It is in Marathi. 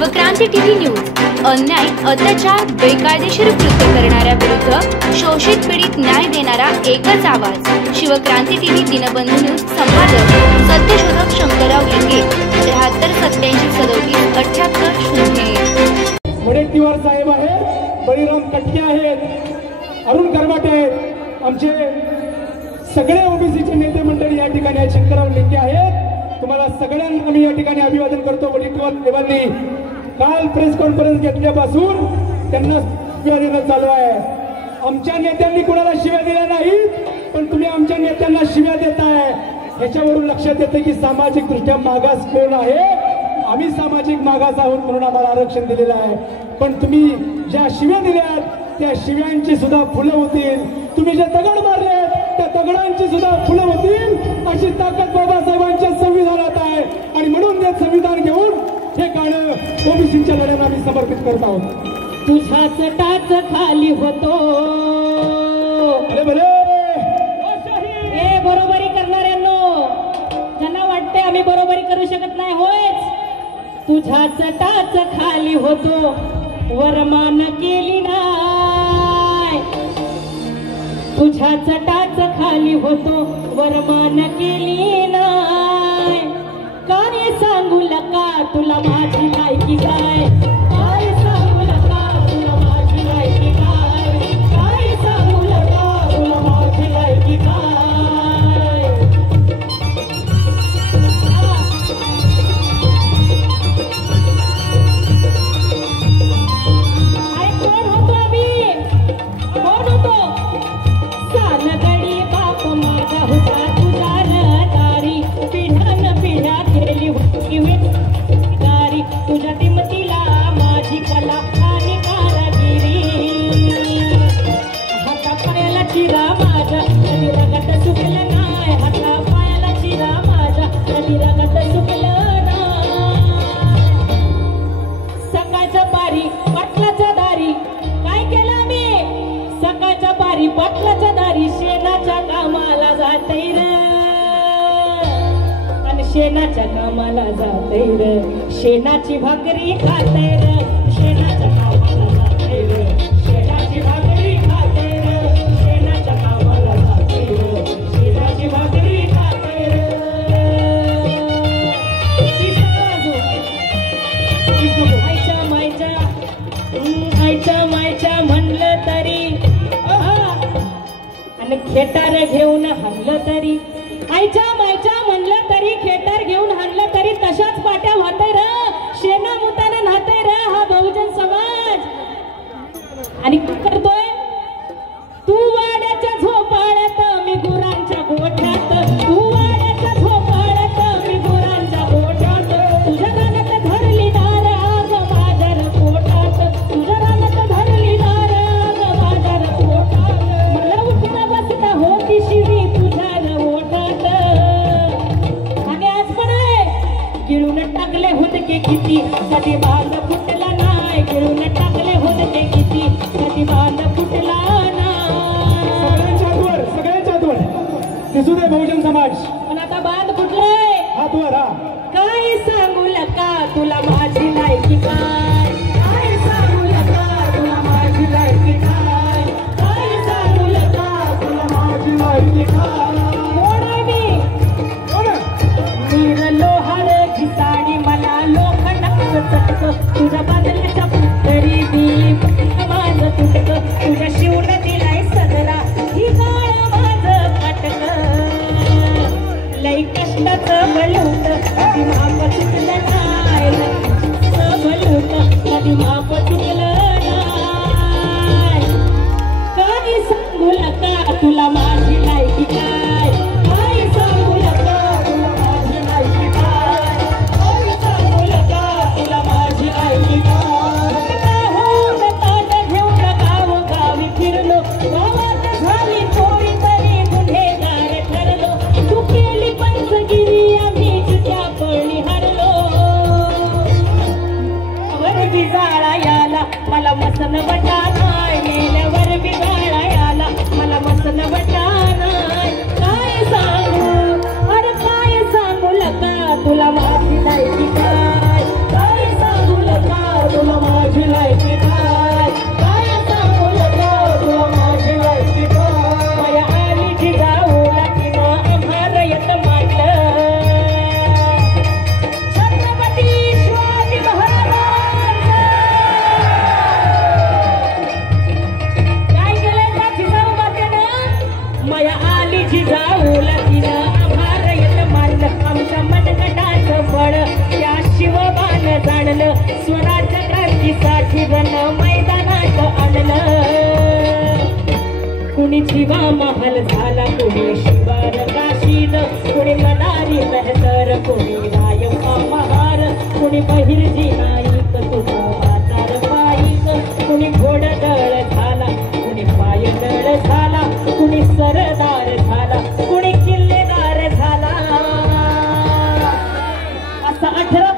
शिवक्रांती टीव्ही न्यूज अन्याय, अत्याचार, बेकायदेशीर कृत्य करणाऱ्या विरुद्ध शोषित पीडित न्याय देणारा एकच आवाज। शिवक्रांती टीव्ही दिनबंधू न्यूज संपादक सत्यशोधक शंकरराव लिंगे 73 87 37 78 0। वडेट्टीवार साहेब आहेत, बळीराम कटके आहेत, अरुण करमाटे आहेत, आमचे सगळे ओबीसीचे नेते मंडळी या ठिकाणी आहेत, शंकरराव लिंगे आहेत। तुम्हाला सगळ्यांना मी या ठिकाणी अभिवादन करतो। वडेट्टीवार साहेबांनी काल प्रेस कॉन्फरन्स घेतल्यापासून त्यांना शिव्या देणं चालू आहे। आमच्या नेत्यांनी कोणाला शिव्या दिल्या नाहीत, पण तुम्ही आमच्या नेत्यांना शिव्या देताय। ह्याच्यावरून लक्षात येतं की सामाजिक दृष्ट्या मागास कोण आहे। आम्ही सामाजिक मागास आहोत म्हणून आम्हाला आरक्षण दिलेलं आहे, पण तुम्ही ज्या शिव्या दिल्यात त्या शिव्यांची सुद्धा फुलं होतील। तुम्ही जे दगड मारले त्या दगडांची सुद्धा फुलं होतील अशी ताकद बाबासाहेबांच्या संविधानात आहे। आणि म्हणून ते संविधान घेऊन हे गाणं ओबीसीच्या लढ्याला आम्ही समर्पित करत आहोत। तुझाच टाच खाली होतो, अरे भले हे बरोबरी करणाऱ्यांनो, ज्यांना वाटते आम्ही बरोबरी करू शकत नाही, होयच तुझाच टाच खाली होतो, वरमान केली नाही। तुझाच टाच खाली होतो, वरमान केली नाही। काय सांगू लका तुला माझी लायकी काय, काय सांगू लका तुला माझी लायकी काय, काय सांगू लका तुला माझी लायकी काय। कोण होतो आम्ही, कोण होतो? सानगडी बाप माझा होता तुझा दारी, पिढ्यान पिढ्या केली होती दारी, तुझ्या दिमतीला माझी कला आणि कारागिरी। हाता पायाला चिरा माझा कधी रगत सुकलं नाही, हाता पायाला चिरा माझा कधी रगत सुकलं नाही। सकाळच्या पारी पाटलाच्या दारी काय केलं आम्ही, सकाळच्या पारी पाटलाच्या दारी शेणाच्या कामाला जातय र, आणि शेणाच्या कामाला जातय र, शेणाची भाकरी खातय र, शेणाच्या कामाला जातय र, शेणाची भाकरी खातय र, शेणाच्या कामाला जातय र, शेणाची भाकरी खातय र। आईच्या मायच्या आईच्या मायच्या म्हणलं तरी आणि खेटार घेऊन हाणलं तरी, आईच्या मायच्या म्हणलं तरी खेटार घेऊन हाणलं तरी तशाच पाट्या वाहतय र, शेणा मुताने नाहतय र हा बहुजन समाज। आणि करतोय तू वाड्याच्या झोपाळ्यात मी गुरांच्या गोठ्यात, तू वाड्याच्या झोपाळ्यात मी गुरांच्या गोठ्यात, तुझ्या रानात धरली दार आग माझ्या पोटात, तुझ्या रानात धरली दार आग माझ्या पोटात, मला उठता बसता होती शिवी तुझ्या ओठात। आणि आज पण आहे गिळून टाकले हुदके किती, कधी बांध फुटला नाही, गिळून टाकले हुदके किती, कधी बांध फुटला नाही। सगळ्यांच्या हातवर दिसू दे बहुजन समाज, पण आता बांध फुटलाय हातवर। हा काय सांगू लका तुला माझी लायकी काय, काय सांगू लका तुला माझी लायकी काय, काय सांगू लका तुला माझी लायकी काय। कोण आहे मी, मीर लोहाराची साडी मला लोखंडाचं चटक, तुझ्या बदल्याच्या पुतळी दिली माझं तुटक, तुझ्या शिवण दिलाय सदरा ही काळ माझं फाटक, लई कष्टाचं बलूत शिवा महाल झाला कोणी शिवार काशीद कोणी मदारी मेहतर कोणी रायमा महार कोणी बहिर्जी नाईक तुझा वाचार पाईक कोणी घोडदळ झाला कोणी पायदळ झाला कोणी सरदार झाला कोणी किल्लेदार झाला असा 18